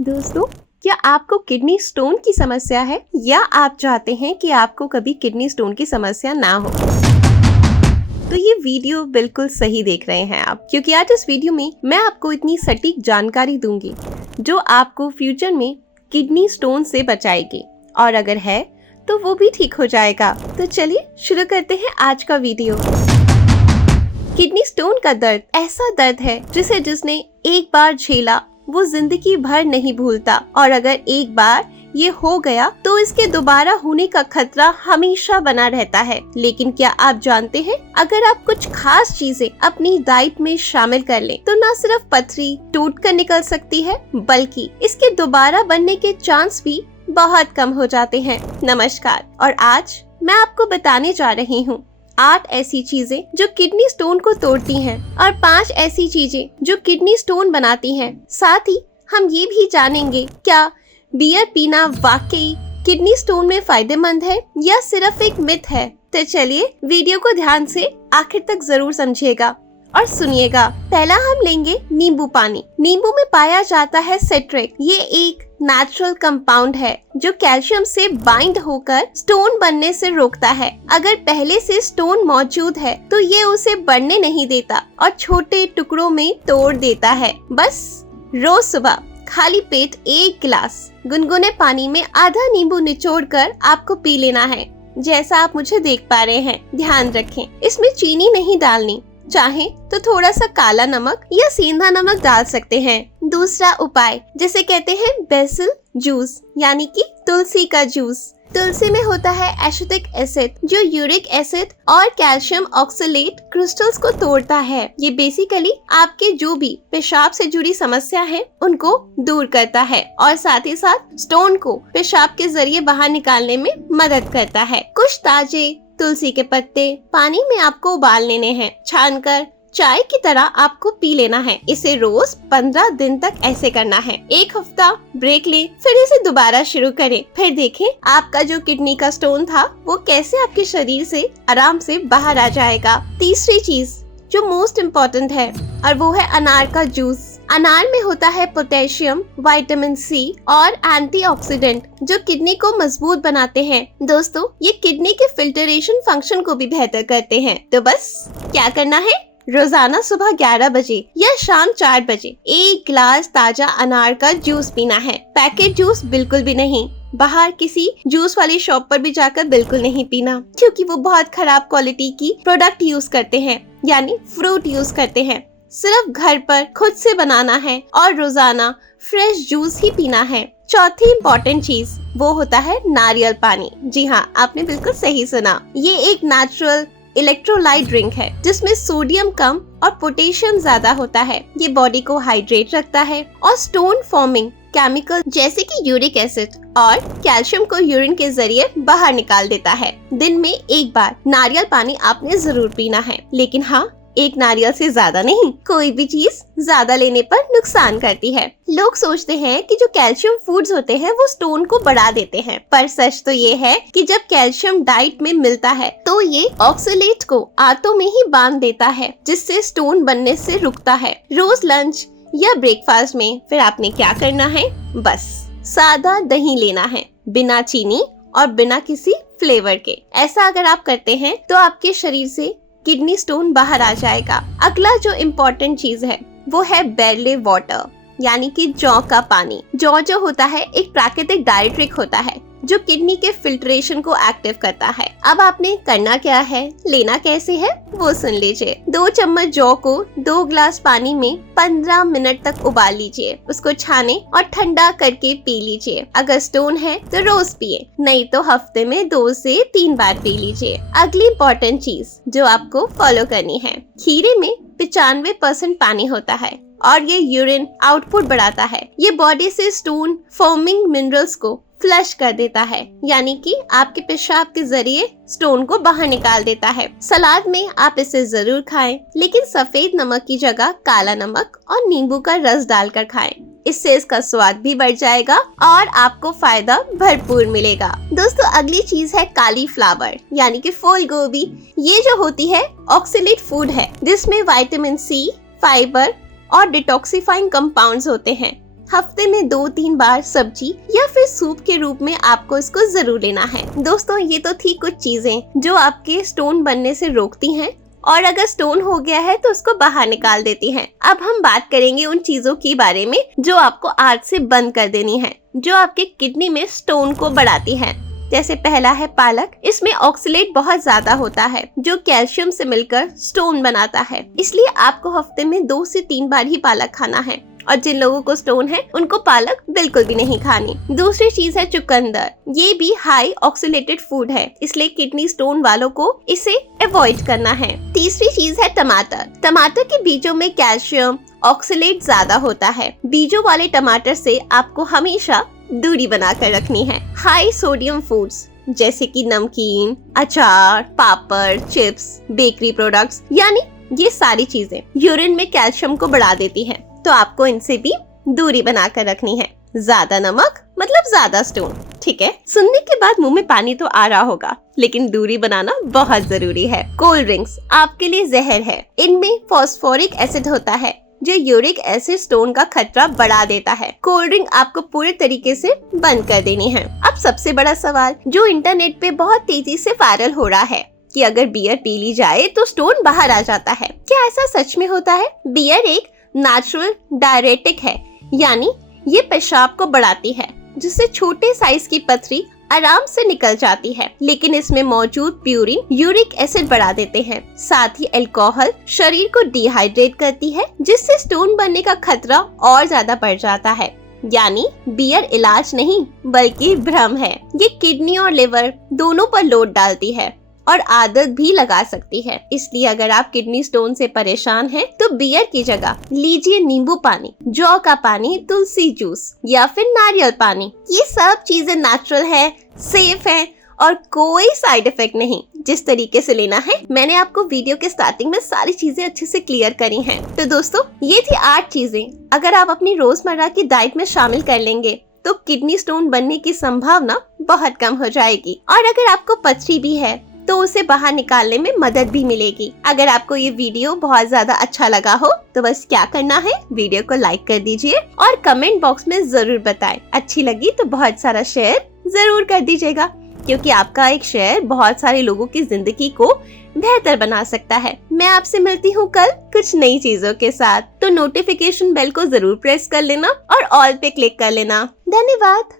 दोस्तों, क्या आपको किडनी स्टोन की समस्या है या आप चाहते हैं कि आपको कभी किडनी स्टोन की समस्या ना हो? तो ये वीडियो बिल्कुल सही देख रहे हैं आप, क्योंकि आज इस वीडियो में मैं आपको इतनी सटीक जानकारी दूंगी जो आपको फ्यूचर में किडनी स्टोन से बचाएगी, और अगर है तो वो भी ठीक हो जाएगा। तो चलिए शुरू करते हैं आज का वीडियो। किडनी स्टोन का दर्द ऐसा दर्द है जिसने एक बार झेला वो जिंदगी भर नहीं भूलता, और अगर एक बार ये हो गया तो इसके दोबारा होने का खतरा हमेशा बना रहता है। लेकिन क्या आप जानते हैं, अगर आप कुछ खास चीजें अपनी डाइट में शामिल कर लें तो न सिर्फ पथरी टूट कर निकल सकती है, बल्कि इसके दोबारा बनने के चांस भी बहुत कम हो जाते हैं। नमस्कार, और आज मैं आपको बताने जा रही हूँ 8 ऐसी चीजें जो किडनी स्टोन को तोड़ती हैं और 5 ऐसी चीजें जो किडनी स्टोन बनाती हैं। साथ ही हम ये भी जानेंगे, क्या बियर पीना वाकई किडनी स्टोन में फायदेमंद है या सिर्फ एक मिथ है। तो चलिए वीडियो को ध्यान से आखिर तक जरूर समझिएगा और सुनिएगा। पहला हम लेंगे नींबू पानी। नींबू में पाया जाता है सिट्रिक। ये एक नेचुरल कंपाउंड है जो कैल्शियम से बाइंड होकर स्टोन बनने से रोकता है। अगर पहले से स्टोन मौजूद है तो ये उसे बढ़ने नहीं देता और छोटे टुकड़ों में तोड़ देता है। बस रोज सुबह खाली पेट 1 गिलास गुनगुने पानी में आधा नींबू निचोड़कर आपको पी लेना है, जैसा आप मुझे देख पा रहे हैं। ध्यान रखें, इसमें चीनी नहीं डालनी, चाहे तो थोड़ा सा काला नमक या सेंधा नमक डाल सकते हैं। दूसरा उपाय जिसे कहते हैं बेसिल जूस, यानी कि तुलसी का जूस। तुलसी में होता है एसिटिक एसिड जो यूरिक एसिड और कैल्शियम ऑक्सलेट क्रिस्टल्स को तोड़ता है। ये बेसिकली आपके जो भी पेशाब से जुड़ी समस्या है उनको दूर करता है और साथ ही साथ स्टोन को पेशाब के जरिए बाहर निकालने में मदद करता है। कुछ ताजे तुलसी के पत्ते पानी में आपको उबाल लेने हैं, छानकर चाय की तरह आपको पी लेना है। इसे रोज 15 दिन तक ऐसे करना है। 1 हफ्ता ब्रेक लें, फिर इसे दोबारा शुरू करें। फिर देखें आपका जो किडनी का स्टोन था वो कैसे आपके शरीर से आराम से बाहर आ जाएगा। तीसरी चीज जो मोस्ट इम्पोर्टेंट है और वो है अनार का जूस। अनार में होता है पोटेशियम, विटामिन सी और एंटीऑक्सीडेंट जो किडनी को मजबूत बनाते हैं। दोस्तों, ये किडनी के फिल्टरेशन फंक्शन को भी बेहतर करते हैं। तो बस क्या करना है, रोजाना सुबह 11 बजे या शाम 4 बजे 1 गिलास ताजा अनार का जूस पीना है। पैकेट जूस बिल्कुल भी नहीं। बाहर किसी जूस वाली शॉप पर भी जाकर बिल्कुल नहीं पीना, क्योंकि वो बहुत खराब क्वालिटी की प्रोडक्ट यूज करते हैं, यानी फ्रूट यूज करते हैं। सिर्फ घर पर खुद से बनाना है और रोजाना फ्रेश जूस ही पीना है। चौथी इम्पोर्टेंट चीज वो होता है नारियल पानी। जी हाँ, आपने बिल्कुल सही सुना। ये एक नेचुरल इलेक्ट्रोलाइट ड्रिंक है जिसमें सोडियम कम और पोटेशियम ज्यादा होता है। ये बॉडी को हाइड्रेट रखता है और स्टोन फॉर्मिंग केमिकल जैसे कि यूरिक एसिड और कैल्शियम को यूरिन के जरिए बाहर निकाल देता है। दिन में 1 बार नारियल पानी आपने जरूर पीना है, लेकिन हाँ, 1 नारियल से ज्यादा नहीं। कोई भी चीज ज्यादा लेने पर नुकसान करती है। लोग सोचते हैं कि जो कैल्शियम फूड्स होते हैं वो स्टोन को बढ़ा देते हैं, पर सच तो ये है कि जब कैल्शियम डाइट में मिलता है तो ये ऑक्सलेट को आंतों में ही बांध देता है, जिससे स्टोन बनने से रुकता है। रोज लंच या ब्रेकफास्ट में फिर आपने क्या करना है, बस सादा दही लेना है, बिना चीनी और बिना किसी फ्लेवर के। ऐसा अगर आप करते हैं तो आपके शरीर से किडनी स्टोन बाहर आ जाएगा। अगला जो इम्पोर्टेंट चीज है वो है बेरले वाटर, यानी कि जौ का पानी। जौ जो होता है एक प्राकृतिक डायट्रिक होता है जो किडनी के फिल्ट्रेशन को एक्टिव करता है। अब आपने करना क्या है, लेना कैसे है वो सुन लीजिए। 2 चम्मच जौ को 2 गिलास पानी में 15 मिनट तक उबाल लीजिए। उसको छाने और ठंडा करके पी लीजिए। अगर स्टोन है तो रोज पिए, नहीं तो हफ्ते में 2 से 3 बार पी लीजिए। अगली इम्पोर्टेंट चीज जो आपको फॉलो करनी है, खीरे में 95% पानी होता है और ये यूरिन आउटपुट बढ़ाता है। ये बॉडी से स्टोन फॉर्मिंग मिनरल्स को फ्लश कर देता है, यानी कि आपके पेशाब के जरिए स्टोन को बाहर निकाल देता है। सलाद में आप इसे जरूर खाएं, लेकिन सफेद नमक की जगह काला नमक और नींबू का रस डालकर खाएं। इससे इसका स्वाद भी बढ़ जाएगा और आपको फायदा भरपूर मिलेगा। दोस्तों, अगली चीज है काली फ्लावर, यानी कि फूल गोभी। ये जो होती है ऑक्सलेट फूड है जिसमें विटामिन सी, फाइबर और डिटॉक्सिफाइंग कंपाउंड्स होते हैं। हफ्ते में 2-3 बार सब्जी या फिर सूप के रूप में आपको इसको जरूर लेना है। दोस्तों, ये तो थी कुछ चीजें जो आपके स्टोन बनने से रोकती हैं और अगर स्टोन हो गया है तो उसको बाहर निकाल देती हैं। अब हम बात करेंगे उन चीजों के बारे में जो आपको आज से बंद कर देनी है, जो आपके किडनी में स्टोन को बढ़ाती है। जैसे पहला है पालक। इसमें ऑक्सलेट बहुत ज्यादा होता है जो कैल्शियम से मिलकर स्टोन बनाता है, इसलिए आपको हफ्ते में 2 से 3 बार ही पालक खाना है। और जिन लोगों को स्टोन है उनको पालक बिल्कुल भी नहीं खानी। दूसरी चीज है चुकंदर। ये भी हाई ऑक्सीडेटेड फूड है, इसलिए किडनी स्टोन वालों को इसे अवॉइड करना है। तीसरी चीज है टमाटर। टमाटर के बीजों में कैल्शियम ऑक्सलेट ज्यादा होता है। बीजों वाले टमाटर से आपको हमेशा दूरी बनाकर रखनी है। हाई सोडियम फूड्स जैसे कि नमकीन, अचार, पापड़, चिप्स, बेकरी प्रोडक्ट्स, यानी ये सारी चीजें यूरिन में कैल्शियम को बढ़ा देती हैं, तो आपको इनसे भी दूरी बनाकर रखनी है। ज्यादा नमक मतलब ज्यादा स्टोन। ठीक है, सुनने के बाद मुंह में पानी तो आ रहा होगा, लेकिन दूरी बनाना बहुत जरूरी है। कोल्ड ड्रिंक्स आपके लिए जहर है। इनमें फॉस्फोरिक एसिड होता है जो यूरिक एसिड स्टोन का खतरा बढ़ा देता है। कोल्ड ड्रिंक आपको पूरे तरीके से बंद कर देनी है। अब सबसे बड़ा सवाल जो इंटरनेट पे बहुत तेजी से वायरल हो रहा है कि अगर बियर पी ली जाए तो स्टोन बाहर आ जाता है। क्या ऐसा सच में होता है? बियर एक नेचुरल डायरेटिक है, यानी ये पेशाब को बढ़ाती है, जिससे छोटे साइज की पथरी आराम से निकल जाती है। लेकिन इसमें मौजूद प्यूरिन यूरिक एसिड बढ़ा देते हैं। साथ ही अल्कोहल शरीर को डिहाइड्रेट करती है, जिससे स्टोन बनने का खतरा और ज्यादा बढ़ जाता है। यानी बियर इलाज नहीं बल्कि भ्रम है। ये किडनी और लिवर दोनों पर लोड डालती है और आदत भी लगा सकती है। इसलिए अगर आप किडनी स्टोन से परेशान हैं, तो बियर की जगह लीजिए नींबू पानी, जौ का पानी, तुलसी जूस या फिर नारियल पानी। ये सब चीजें नेचुरल है, सेफ है और कोई साइड इफेक्ट नहीं। जिस तरीके से लेना है मैंने आपको वीडियो के स्टार्टिंग में सारी चीजें अच्छे से क्लियर करी हैं। तो दोस्तों, ये थी 8 चीजें। अगर आप अपनी रोजमर्रा की डाइट में शामिल कर लेंगे तो किडनी स्टोन बनने की संभावना बहुत कम हो जाएगी। और अगर आपको पथरी भी है तो उसे बाहर निकालने में मदद भी मिलेगी। अगर आपको ये वीडियो बहुत ज्यादा अच्छा लगा हो तो बस क्या करना है, वीडियो को लाइक कर दीजिए और कमेंट बॉक्स में जरूर बताएं। अच्छी लगी तो बहुत सारा शेयर जरूर कर दीजिएगा, क्योंकि आपका एक शेयर बहुत सारे लोगों की जिंदगी को बेहतर बना सकता है। मैं आपसे मिलती हूँ कल कुछ नई चीजों के साथ, तो नोटिफिकेशन बेल को जरूर प्रेस कर लेना और ऑल पे क्लिक कर लेना। धन्यवाद।